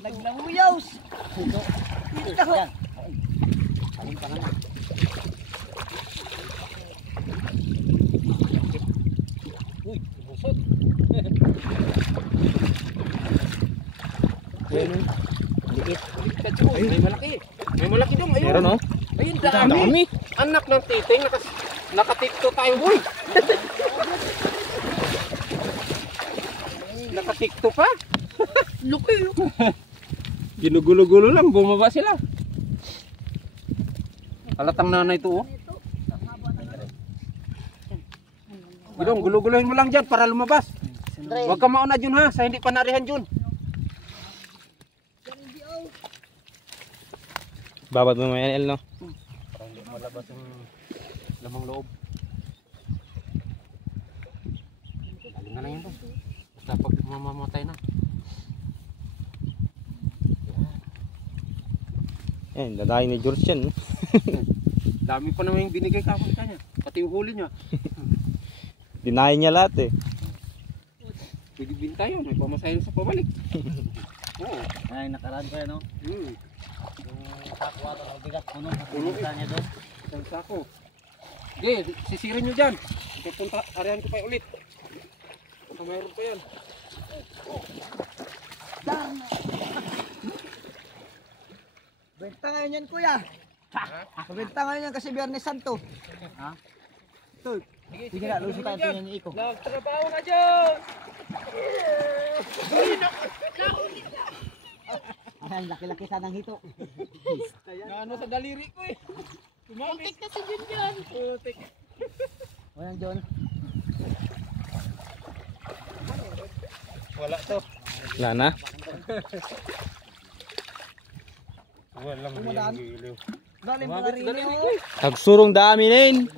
Naglamuyaws. Dito ko. Alin pa na. Uy, busot. Ayun. Liit. May malaki. May malaki dong. Ayun. Meron, oh. Ayun, dami. Anak ng titing. Nakatikto tayo, boy. Nakatikto pa. Laki. Ginugulo-gulo lang. Bumaba sila. Halatang nanay ito, oh. Gulong, gulo-gulohin mo lang dyan para lumabas. Huwag ka mauna dyan, ha. Sa hindi pa narihan dyan. Babad mo may NL, no? Para hindi malabas yung lamang loob. Galing na lang yun, basta pag mamamatay na. Yan, dadahin ni George yan. Dami pa naman yung binigay kapon kanya. Pati yung huli niya. Dinahin niya lahat, eh. Pwede binta yun. May pamasahin sa pabalik. Oo. Ay, nakaraan ko yan, no? Hmm. Yung sako ata ng bigat, puno. Puno, Puno niya doon. Isang sako. Okay, sisirin nyo dyan. Pupunta, arihan ko pa ulit. Baka mayroon pa yan. Benta ngayon yan, kuya. Benta ngayon yan kasi Biyernes Santo. Ha? Ito. Sige na, luso tayo tingnan niyo iko. Nagtrabaho na dyan! Ay, laki-laki sanang hito. Ano sa daliri ko, eh. Putik na si Jun yan. Putik. O yan, John. Wala to. Wala na. Walang giliw. Galing mga rin yun. Nagsurong dami na yun.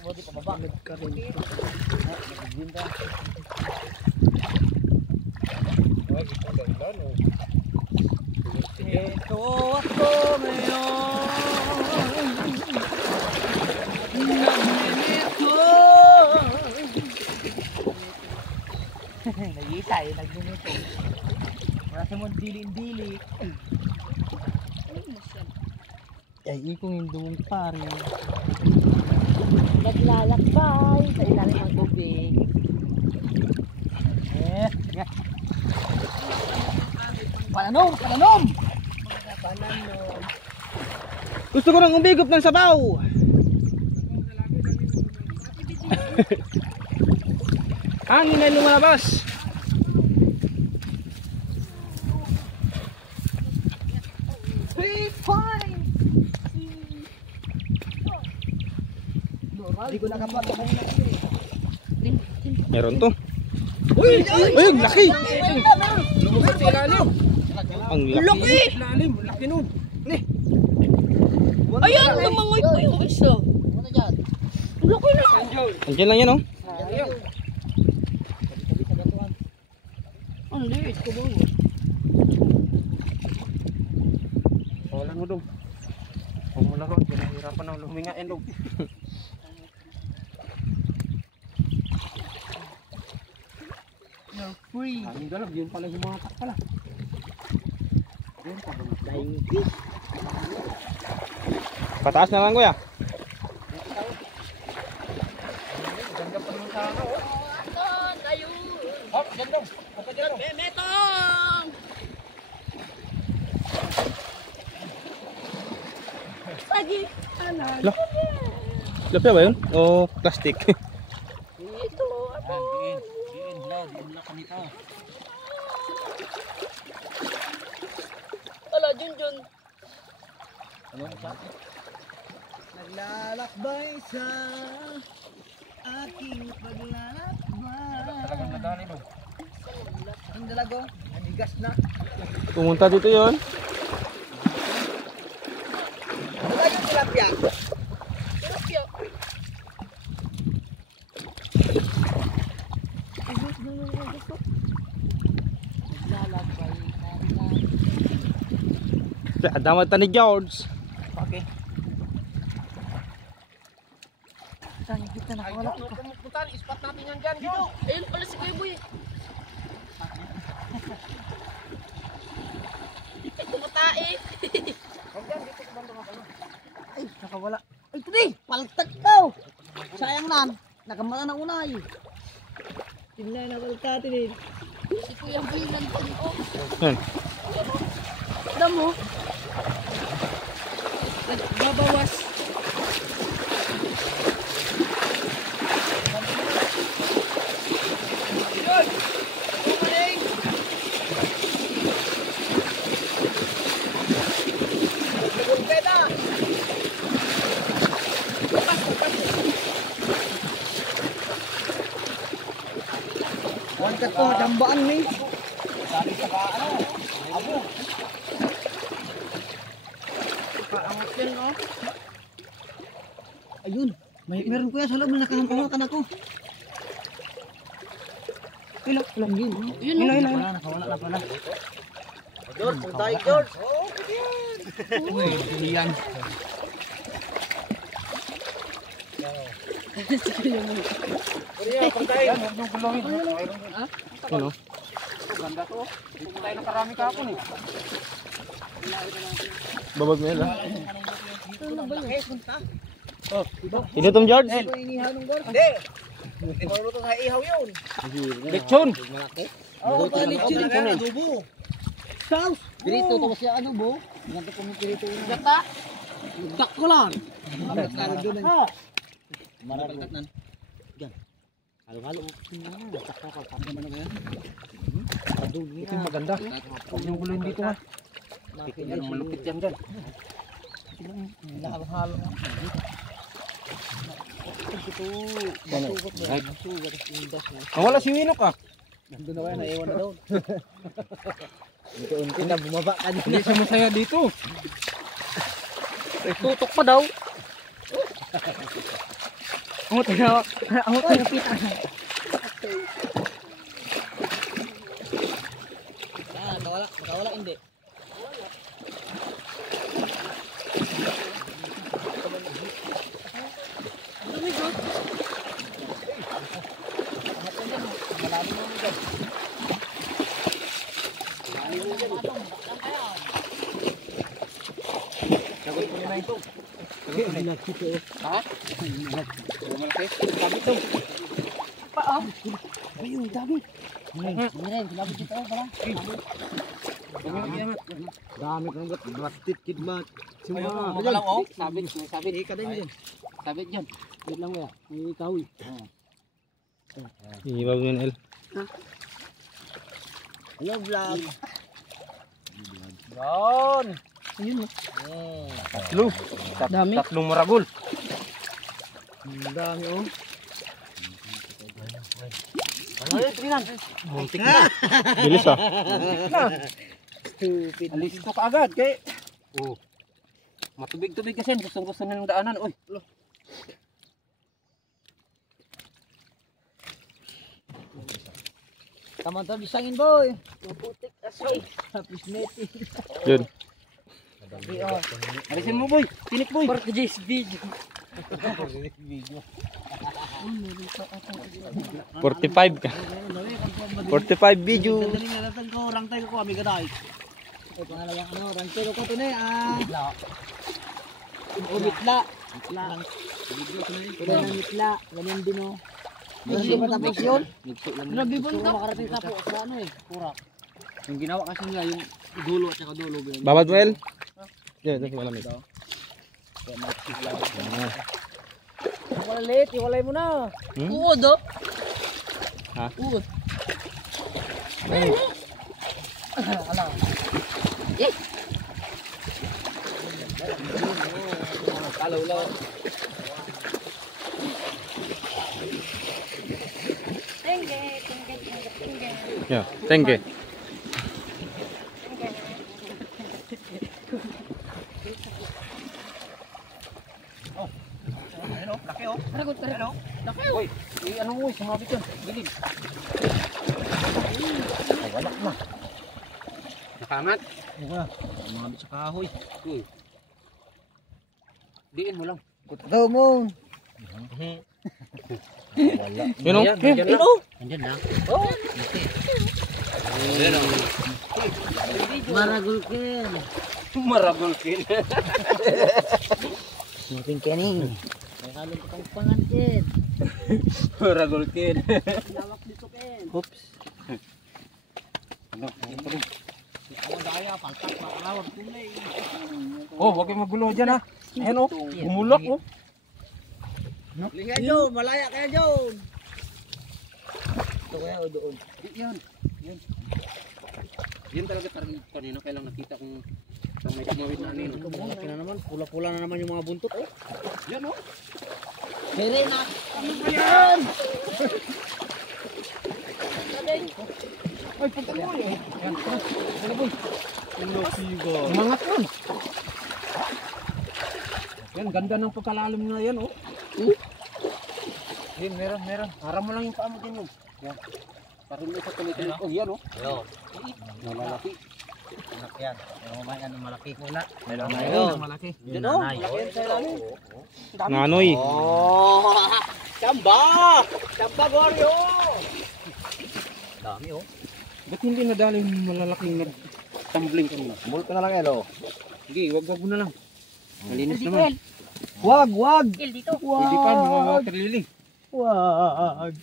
Bodi pa baba. Nagbinta. Ito ako ngayon. Nagminito. Nagitay, nagminito. Wala sa mong dili-dili. Ay, ikong yung pare. Naglalakbay sa ilalim ng tubig. Pananom! Pananom! Pananom. Gusto ko nang umigop ng sabaw. Hangin na lumalabas. Hindi ko nakapat. Meron to. Uy! Uy! Laki! Lumabas sa ilalim. Ang laki! Ilalim, laki nun. Ayan, lumangoy pa yung isa. Ano dyan? Laki na. Andiyan lang yan, oh. Ayun. Ang liit ko ba? Wala mo dong. Huwag mo laro. Pinahirapan na lumingain dong. You're free. Ang galap, yun pala yung mga tak pala. Yun pa ba? Flying fish. Pataas na lang, kuya. Ganda pa naman sa ano, oh. Aton, ayun. Hop, dyan dong. Papa dyan dong. Metong! Pagi. Lah. Lapya ba yun? O plastic? Ito, aton. Diin lang kami to. Wala, Jun. Ano siya? Naglalakbay sa aking paglalakbay. Talagang nadali dong. Ang dalago, nanigas na. Pumunta dito yon. Wala yung tilapia. Tilapia. Naglalakbay sa Damat ta ni George. Okay. Tangin kita na Ay, wala. punta, spot natin yan dyan, dito. ayun pala si Kuya Boy. nan. Nakamata na unay. Tingnan na kalta din. Si Kuya Boy nandun. Oh, Yan. alam mo? Babawas. Huwag ka to, dambaan ni. Paangot yan, oh. Ayun, meron kuya sa loob na nakahampawakan ako. Ilang yun. Yun, oh. Wala, nakawala na pala. George, kung tayo George. Oo, pwede yan. Uy, yan. Si Kuya Boy. Ano? Ganda to. Dito tayo nakarami kahapon eh. Babag mo yan, ha? Ano ba yun? Inutom, George? Ito inihaw ng George. Hindi. Hindi mo luto sa ihaw yun. Lechon! Oo, palit yun. Adobo. Sauce. Pirito to siya ano, bo? Ganito kung pirito yun. Gata. Dak ko lang. Marapal doon. Marapal nan. Gan. Halo-halo. Ito yung maganda. Huwag yung gulong dito ha. Yan, malupit yan dyan. Halo-halo. Ah, wala si Winok ah. Nandun na kaya, naiwan na doon. Unti-unti na bumaba ka Hindi siya masaya dito. Tutok pa daw. Ang tayo. Nakawala, hindi. Sagot ko na ito. Ha? Malaki? Sabi ito. Ayun, dami. Ngayon, sinabi kita ako parang. Dami kang gat. Bastit kidmat. Semua. Makalang oh. Sabit. Sabit. Ika din yun. Sabit dyan. Wait lang kuya. May kahoy. Ibaw mo yan, El. Hello vlog. Yan. Ayun, oh. Tatlo. Dami. Tatlong maragol. Ang dami oh. Ay, tingnan. Muntik na. Bilis, ha? Stupid. Alis ito kaagad. Kaya. Oh. Matubig-tubig kasi. Gustong-gusto na ng daanan. Uy. Tama to disangin boy. Maputik asoy. Tapos neti. Yun. Alisin mo boy. Tinik boy. For today's video. 45 ka. 45 video. Dali nga natin ko orang tayo ko kami gaday. Ito pangalawang ano, rantero ko to na mitla. Mitla. Ito na mitla. Ganyan din oh. Hindi pa tapos yun? Grabe ba ito? Makarating sa po sa ano eh, kurak. Yung ginawa kasi nila yung dulo at saka dulo. Babad mo, El? Yan, ito malamig. Wala late, iwalay mo na. Uod, oh. Ha? Uod. Kalaw-law. Yeah, thank you. Laki oh. Taragot, taragot. Laki, oh. Uy. Ano mo. Sumabit yan. Gilig. Ay, wala na. Nakamat. Wala. Sumabit sa kahoy. Uy. Diin mo lang. Kutaw mo. Yun, oh. Diyan lang. Andyan na. Oh. Maragul ken. Maragol kin. Natin kening. Talo ko pang pangantin. Ragol kid. Lawak dito ken. Oops. Ano? Ito rin. Ako daya paltak makalawag tunay. Oh, huwag kayong magulo dyan ha. Ayan oh, bumulak oh. Liga John, malaya kaya John. Ito kaya o doon. Yan. Yan. Yan talaga kanina kailang nakita kong may tumawid na ano. Malaki na naman, pula-pula na naman yung mga buntot oh. Yan oh. Kere na. Ano ba yan? Ay, punta mo eh. Yan, tara. Ano boy? Umangat yan. Yan, ganda ng pagkalalim na yan oh. Yan, meron. Harap mo lang yung paa mo dyan yun. Yan. Parang may sa tuloy-tuloy. Oh, yan oh. Hello. Malalaki. Anak yan. Pero mamaya ng malaki. Wala. Ayun, malaki. Yan o. Malaki yan sa ilalim. Nanoy. Oh! Chamba! Chamba Goryo! Dami oh. Ba't hindi nadali yung malalaking nag-tumbling kanina? Mult ka na lang Elo. Sige, wag mo na lang. Malinis naman. Wag! Il dito. Hindi pa, mga water lily. Wag!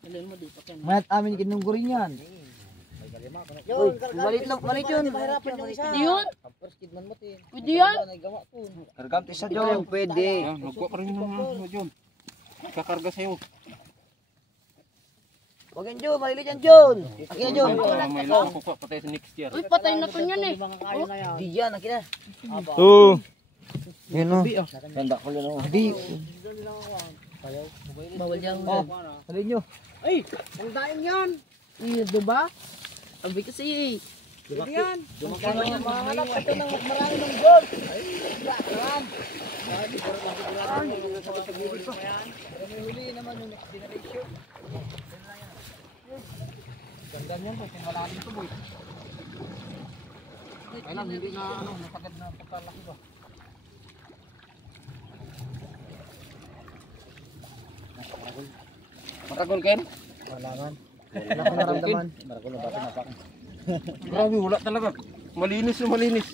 Dalhin mo dito ken. Mayat amin kinunggurin yan. Uy, malit yun. Yun? Pwede yan? Kargam isa John. Pwede. Ah, nagkuha ka rin ng ano, John. Kakarga sa'yo. Wag yan John, malilit yan John. Akin na John. May lang kukuha pa tayo sa next year. Uy, patay na to yan eh. Di yan, akin na. Oo. Yan o. Ganda ko lang o. Di. Bawal yan. Oh, halin nyo. Ay, ang daing yan. Iya, diba? Sabi kasi eh. Yan. Mahanap ito ng marami ng gold. Yan. May huli naman yung next generation. Ganda niyan, boy. Malalim ito, boy. Kailan, hindi na, ano, nasagad na pagkalaki ba? Maragol, Ken? Wala man. Wala ko naramdaman. Maragol na ba pinapak? Grabe, wala talaga. Malinis na malinis.